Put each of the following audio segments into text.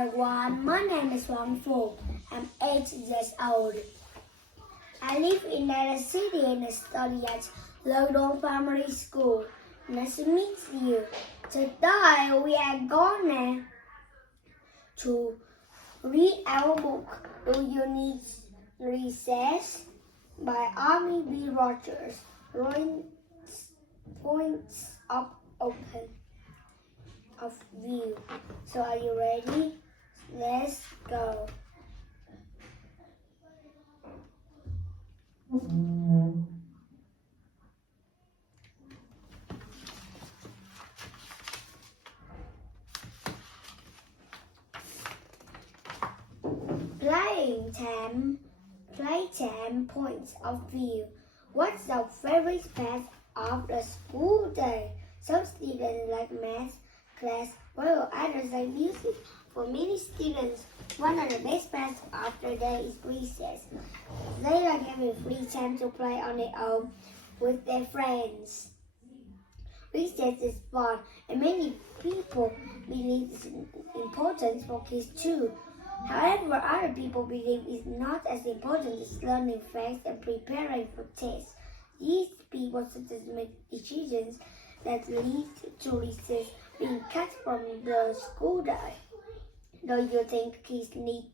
everyone. My name is Wang Fu. I'm 8 years old. I live in the city and study at Lodong Primary School. Nice to meet you. Today we are going to read our book, Do You Need Recess? By Army B. Rogers. Points of view. So are you ready? Let's go. Playtime points of view. What's your favorite part of the school day? Some students like math class, while others like music. For many students, one of the best parts of the day is recess. They like having free time to play on their own with their friends. Recess is fun, and many people believe it's important for kids too. However, other people believe it's not as important as learning facts and preparing for tests. These people sometimes make decisions that lead to recess being cut from the school day. Do you think kids need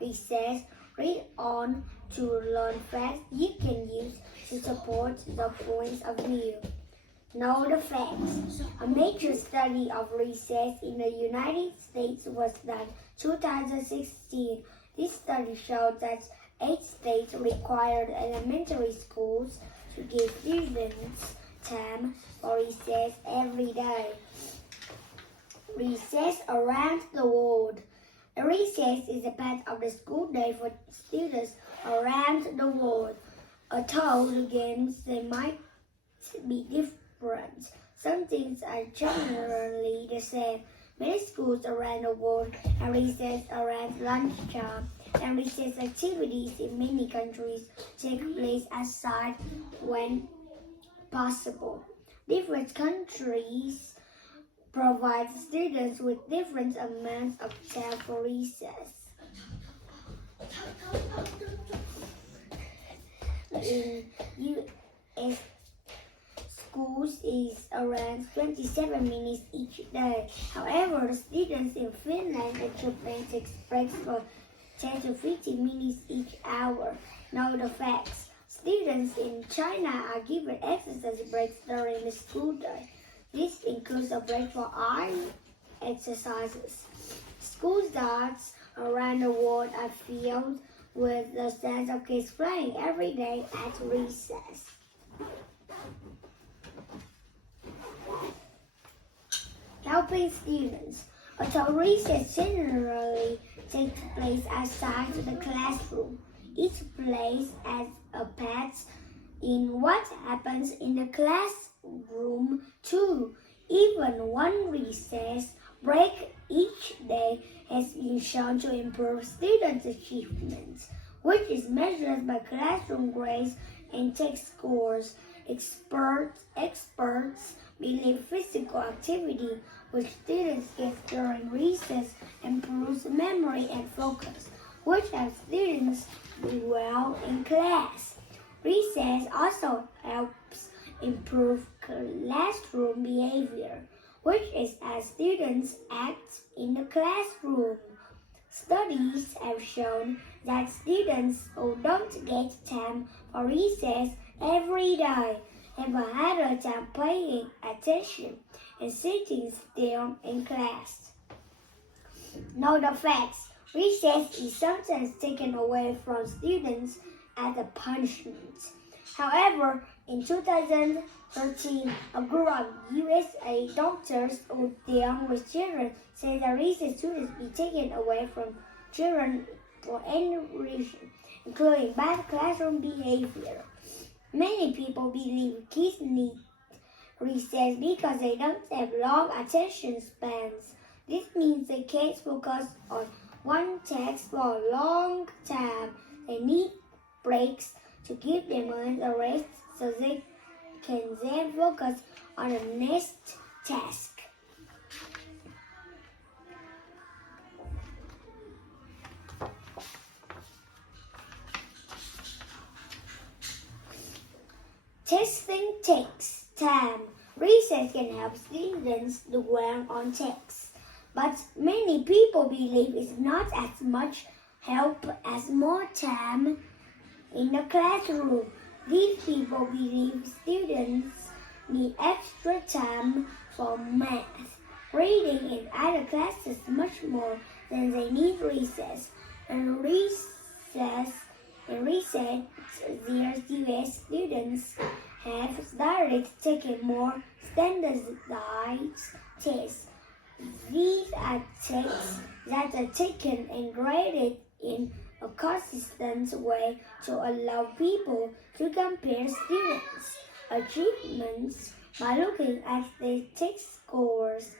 recess? Read on to learn facts you can use to support the points of view. Know the facts. A major study of recess in the United States was done 2016. This study showed that 8 states required elementary schools to give students time for recess every day. Recess around the world. A recess is a part of the school day for students around the world. Although the games they might be different, some things are generally the same. Many schools around the world have recess around lunchtime, and recess activities in many countries take place outside when possible. Different countries provide students with different amounts of time for recess. In U.S. schools is around 27 minutes each day. However, students in Finland and Japan take breaks for 10 to 15 minutes each hour. Know the facts. Students in China are given exercise breaks during the school day. This includes a break for eye exercises. School starts around the world are filled with the sounds of kids playing every day at recess. Helping students. Although recess generally takes place outside the classroom, each place has a part in what happens in the classroom too. Even one recess break each day has been shown to improve students' achievements, which is measured by classroom grades and test scores. Experts believe physical activity which students get during recess improves memory and focus, which helps students do well in class. Recess also helps improve classroom behavior, which is as students act in the classroom. Studies have shown that students who don't get time for recess every day have a harder time paying attention and sitting still in class. Know the facts. Recess is sometimes taken away from students as a punishment. However, in 2013, a group of USA doctors who deal with children said that recess students be taken away from children for any reason, including bad classroom behavior. Many people believe kids need recess because they don't have long attention spans. This means they can't focus on one task for a long time. They need breaks to give their minds a rest so they can then focus on the next task. time. Recess can help students do well on tests, but many people believe it's not as much help as more time in the classroom. These people believe students need extra time for math, reading, and other classes much more than they need recess. In recess, their US students have started taking more standardized tests. These are tests that are taken and graded in a consistent way to allow people to compare students' achievements by looking at their test scores.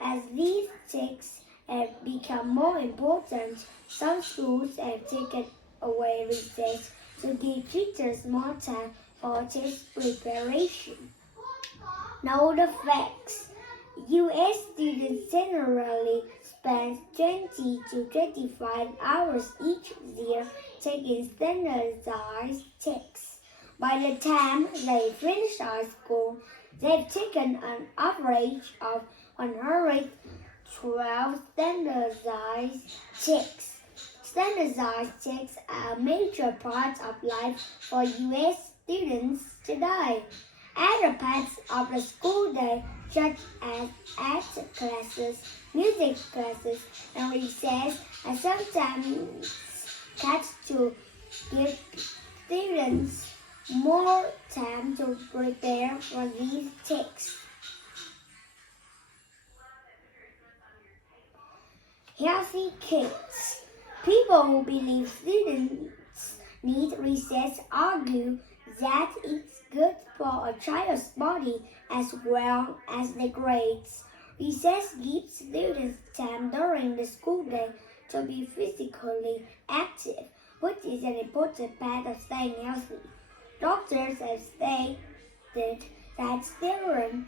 As these tests have become more important, some schools have taken away recess to give teachers more time for test preparation. Know the facts. U.S. students generally spend 20 to 25 hours each year taking standardized tests. By the time they finish high school, they've taken an average of 112 standardized tests. Standardized tests are a major part of life for U.S. students today. Other parts of the school day, such as art classes, music classes, and recess, are sometimes cut to give students more time to prepare for these tests. Healthy kids. People who believe students need recess argue that it's good for a child's body as well as their grades. Recess gives students time during the school day to be physically active, which is an important part of staying healthy. Doctors have stated that children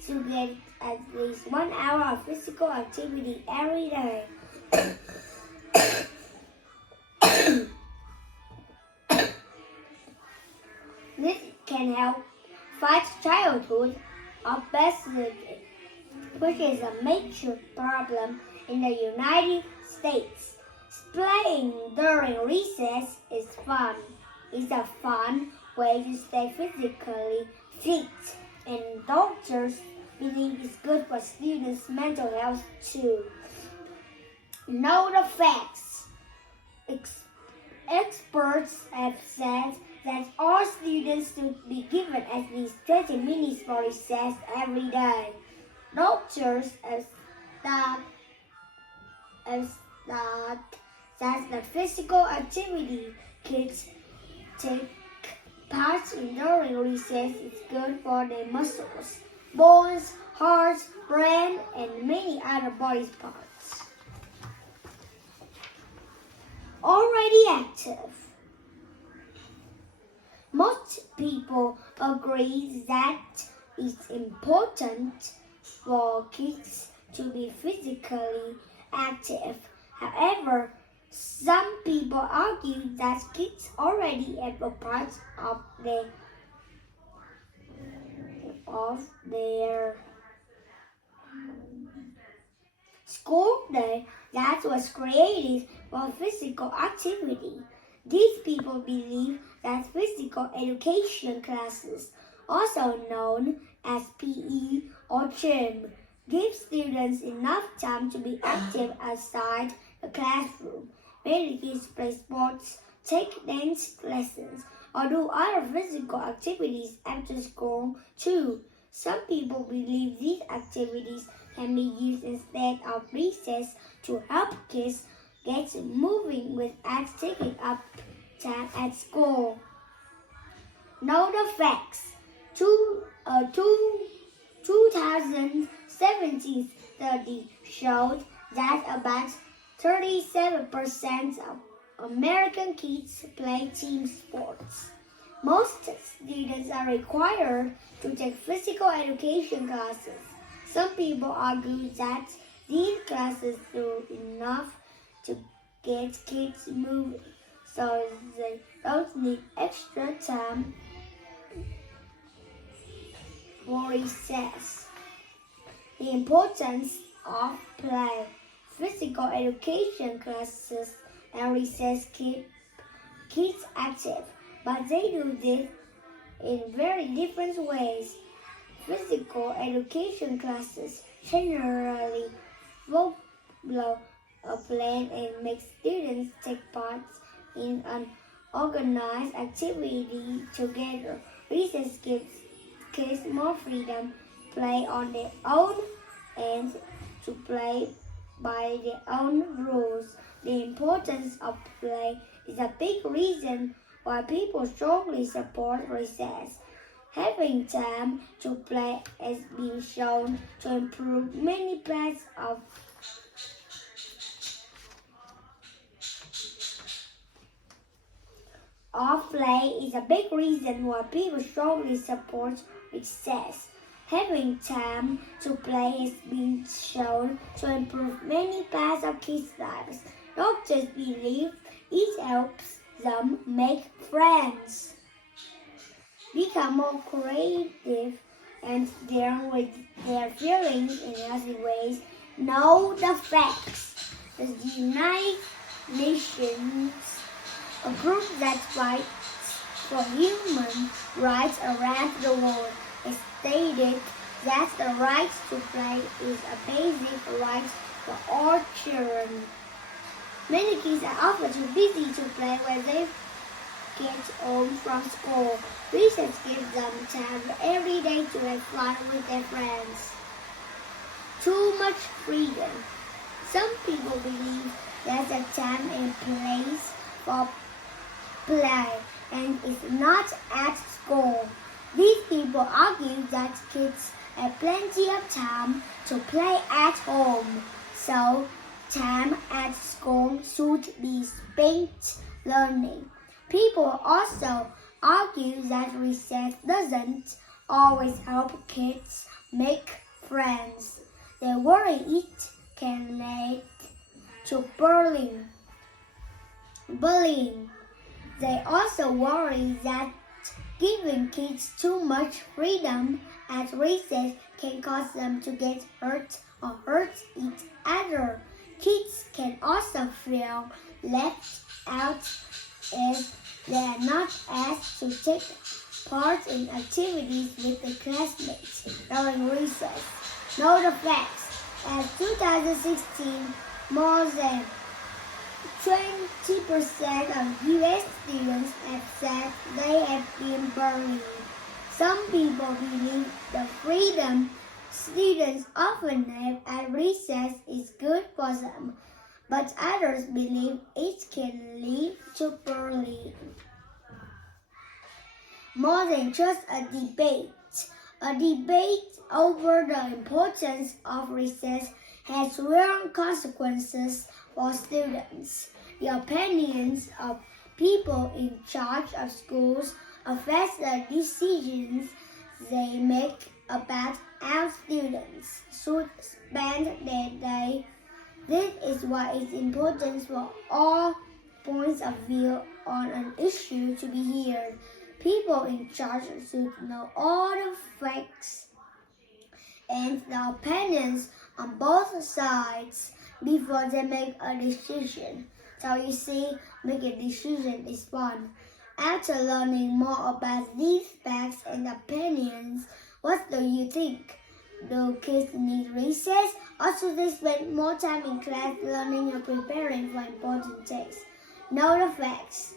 should get at least 1 hour of physical activity every day. This can help fight childhood obesity, which is a major problem in the United States. Playing during recess is fun. It's a fun way to stay physically fit, and doctors believe it's good for students' mental health too. Know the facts. Experts have said that all students should be given at least 20 minutes for recess every day. Doctors have stated that the physical activity kids take part in during recess is good for their muscles, bones, heart, brain, and many other body parts. Already active. Most people agree that it's important for kids to be physically active. However, some people argue that kids already have a part of their school day that was created for physical activity. These people believe that physical education classes, also known as PE or gym, give students enough time to be active outside the classroom. Many kids play sports, take dance lessons, or do other physical activities after school too. Some people believe these activities can be used instead of recess to help kids get moving without taking up time at school. Know the facts. 2017 study showed that about 37% of American kids play team sports. Most students are required to take physical education classes. Some people argue that these classes do enough to get kids moving, so they don't need extra time for recess. The importance of play. Physical education classes and recess keep kids active, but they do this in very different ways. Physical education classes generally follow a plan and make students take part in an organized activity together. Recess gives kids more freedom, play on their own, and to play by their own rules. The importance of play is a big reason why people strongly support recess. Having time to play has been shown to improve many parts of play is a big reason why people strongly support recess. Having time to play has been shown to improve many parts of kids' lives. Doctors believe it helps them make friends, become more creative, and deal with their feelings in healthy ways. Know the facts. The United Nations, a group that fights for human rights around the world, has stated that the right to play is a basic right for all children. Many kids are often too busy to play when they get home from school. Recess gives them time every day to have fun with their friends. Too much freedom. Some people believe there's a time and place for play and it's not at school. These people argue that kids have plenty of time to play at home, so time at school should be spent learning. People also argue that recess doesn't always help kids make friends. They worry it can lead to bullying. They also worry that giving kids too much freedom at recess can cause them to get hurt or hurt each other. Kids can also feel left out if they are not asked to take part in activities with their classmates during recess. Know the facts. As 2016, more than 20% of U.S. students have said they have been bullied. Some people believe the freedom students often have at recess is good for them, but others believe it can lead to bullying. More than just a debate. A debate over the importance of recess has real consequences for students. The opinions of people in charge of schools affect the decisions they make about how students should spend their day. This is why it's important for all points of view on an issue to be heard. People in charge should know all the facts and the opinions on both sides before they make a decision. So you see, making a decision is fun. After learning more about these facts and opinions, what do you think? Do kids need recess, or should they spend more time in class learning and preparing for important tests? Know the facts.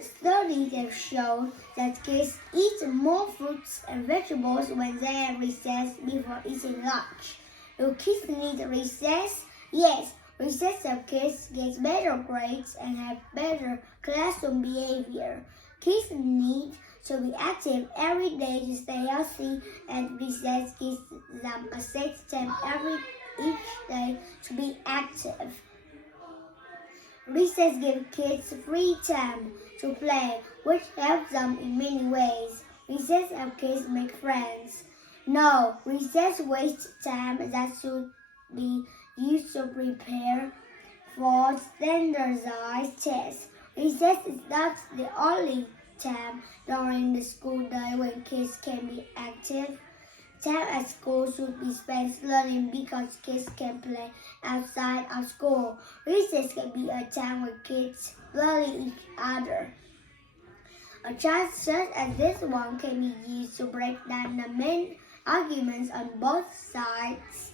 Studies have shown that kids eat more fruits and vegetables when they have recess before eating lunch. Do kids need recess? Yes, recess helps kids get better grades and have better classroom behavior. Kids need to be active every day to stay healthy, and recess gives them a set time each day to be active. Recess gives kids free time to play, which helps them in many ways. Recess helps kids make friends. No, recess wastes time that should be used to prepare for standardized tests. Recess is not the only time during the school day when kids can be active. Time at school should be spent learning because kids can play outside of school. Recess can be a time when kids learn each other. A chart such as this one can be used to break down the main arguments on both sides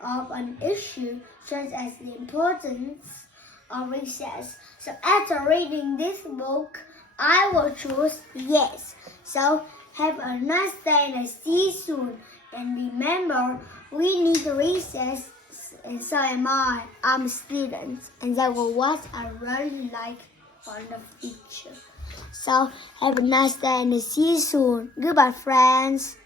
of an issue, such as the importance of recess. So after reading this book, I will choose yes. So have a nice day and see you soon. And remember, we need recess, and so am I. I'm a student, and that was what I really like on the future. So have a nice day and see you soon. Goodbye, friends.